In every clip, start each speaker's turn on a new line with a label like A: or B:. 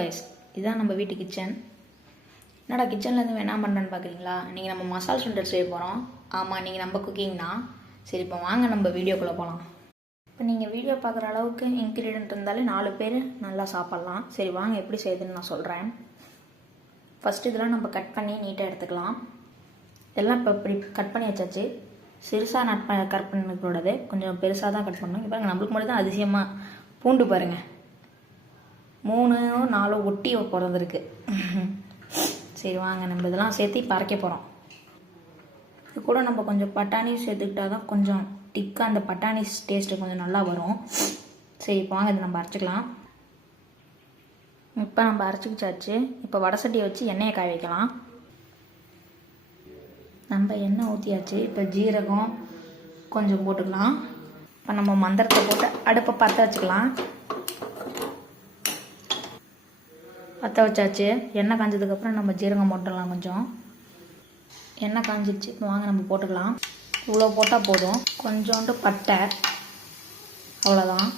A: Guys இதுதான் நம்ம வீட்டு கிச்சன் என்னடா கிச்சன்லேருந்து வேணாம் பண்ணுறேன்னு பார்க்குறீங்களா நீங்கள் நம்ம மசால் சுண்டல் செய்ய போகிறோம் ஆமாம் நீங்கள் நம்ம குக்கிங் தான். சரி இப்போ வாங்க நம்ம வீடியோக்குள்ளே போகலாம் இப்போ நீங்கள் வீடியோ பார்க்குற அளவுக்கு இன்க்ரீடியன்ட் இருந்தாலே நாலு பேர் நல்லா சாப்பிட்லாம். சரி வாங்க எப்படி செய்யுதுன்னு நான் சொல்கிறேன் ஃபஸ்ட்டு இதெல்லாம் நம்ம கட் பண்ணி நீட்டாக எடுத்துக்கலாம். எல்லாம் இப்போ இப்படி கட் பண்ணி வச்சாச்சு. சிறுசாக நட் கட் பண்ணக்கூடாது கொஞ்சம் பெருசாக தான் கட் பண்ணணும். இப்போ நம்மளுக்கு மட்டும் தான் அதிசயமாக பூண்டு பாருங்கள் மூணு நாலு ஒட்டி பிறந்திருக்கு சரி வாங்க நம்ம இதெல்லாம் சேர்த்து இப்போ போகிறோம் இது கூட நம்ம கொஞ்சம் பட்டாணி சேர்த்துக்கிட்டா தான் கொஞ்சம் டிக்காக அந்த பட்டாணி டேஸ்ட்டு கொஞ்சம் நல்லா வரும். சரி இப்போ வாங்க இதை நம்ம அரைச்சிக்கலாம். இப்போ நம்ம அரைச்சிக்கிச்சாச்சு. இப்போ வடை சட்டியை வச்சு எண்ணெயை காய வைக்கலாம். நம்ம எண்ணெய் ஊற்றியாச்சு இப்போ ஜீரகம் கொஞ்சம் போட்டுக்கலாம். இப்போ நம்ம மந்திரத்தை போட்டு அடுப்பை பற்ற வச்சுக்கலாம். பற்ற வச்சாச்சு. எண்ணெய் காஞ்சதுக்கப்புறம் நம்ம ஜீரகம் போட்டுடலாம் கொஞ்சம். எண்ணெய் காஞ்சிடுச்சு இப்போ வாங்க நம்ம போட்டுக்கலாம். இவ்வளோ போட்டால் போதும். கொஞ்சோண்டு பட்டை. அவ்வளோதான்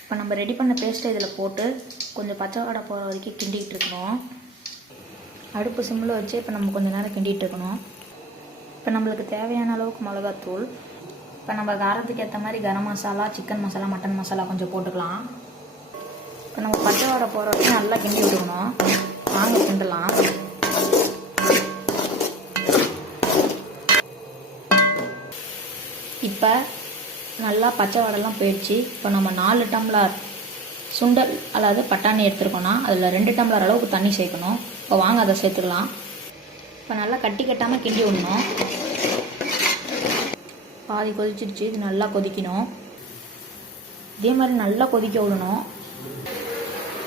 A: இப்போ நம்ம ரெடி பண்ண பேஸ்ட்டை இதில் போட்டு கொஞ்சம் பச்சை வடை போகிற வரைக்கும் கிண்டிகிட்டு இருக்கணும். அடுப்பு சிம்மில் வச்சு இப்போ நம்ம கொஞ்சம் நேரம் கிண்டிகிட்டு இருக்கணும். இப்போ நம்மளுக்கு தேவையான அளவுக்கு மிளகாத்தூள். இப்போ நம்ம காரத்துக்கு ஏற்ற மாதிரி கரம் மசாலா சிக்கன் மசாலா மட்டன் மசாலா கொஞ்சம் போட்டுக்கலாம். இப்போ நம்ம பச்சை வடை போகிற வரைக்கும் நல்லா கிண்டி விட்டுக்கணும். வாங்க கிண்டலாம். இப்போ நல்லா பச்சை வடைலாம் போயிடுச்சு. இப்போ நம்ம நாலு டம்ளர் சுண்டல் அதாவது பட்டாணி எடுத்துருக்கோன்னா அதில் ரெண்டு டம்ளர் அளவுக்கு தண்ணி சேர்க்கணும். இப்போ வாங்க அதை சேர்த்துக்கலாம் இப்போ நல்லா கட்டி கட்டாமல் கிண்டி விடணும். பாதி கொதிச்சிடுச்சு இது நல்லா கொதிக்கணும். இதே மாதிரி நல்லா கொதிக்க விடணும்.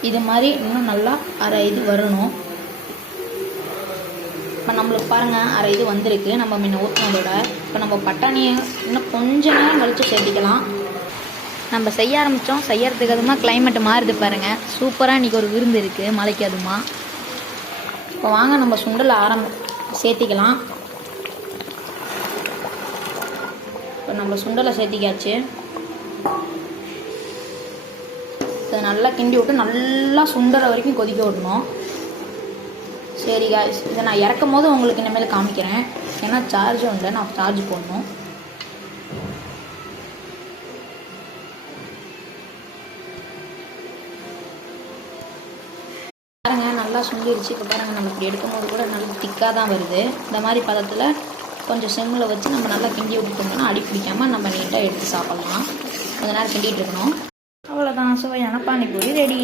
A: இது மாதிரி இன்னும் நல்லா அரை இது வரணும். இப்போ நம்மளுக்கு பாருங்கள் அரை இது வந்திருக்கு. நம்ம முன்ன ஊற்றினதோட இப்போ நம்ம பட்டாணியை இன்னும் கொஞ்ச நேரம் கழித்து சேர்த்திக்கலாம். நம்ம செய்ய ஆரம்பித்தோம் செய்யறதுக்கு அதுமா கிளைமேட் மாறுது பாருங்கள் சூப்பராக இன்றைக்கி ஒரு விருந்து இருக்குது மலைக்கு அதுமா. இப்போ வாங்க நம்ம சுண்டல் ஆரம்பி சேர்த்திக்கலாம். இப்போ நம்ம சுண்டலை சேர்த்திக்காச்சு இதை நல்லா கிண்டி விட்டு நல்லா சுண்டற வரைக்கும் கொதிக்க விடணும் சரி காய்ஸ் இதை நான் இறக்கும் போது உங்களுக்கு இனிமேல் காமிக்கிறேன். ஏன்னா சார்ஜும் இல்லை நான் சார்ஜ் போடணும். பாருங்க நல்லா சுண்டிடுச்சு இப்போ பாருங்க நம்ம இப்படி எடுக்கும்போது கூட நல்லா திக்காக தான் வருது. இந்த மாதிரி பதத்தில் கொஞ்சம் செம்மில் வச்சு நம்ம நல்லா கிண்டி விட்டுட்டோம்னா அடி பிடிக்காம நம்ம நீட்டாக எடுத்து சாப்பிட்லாம். கொஞ்ச நேரம் கிண்டிகிட்டு இருக்கணும். அவ்வளோதான் சுவையான பானிபூரி ரெடி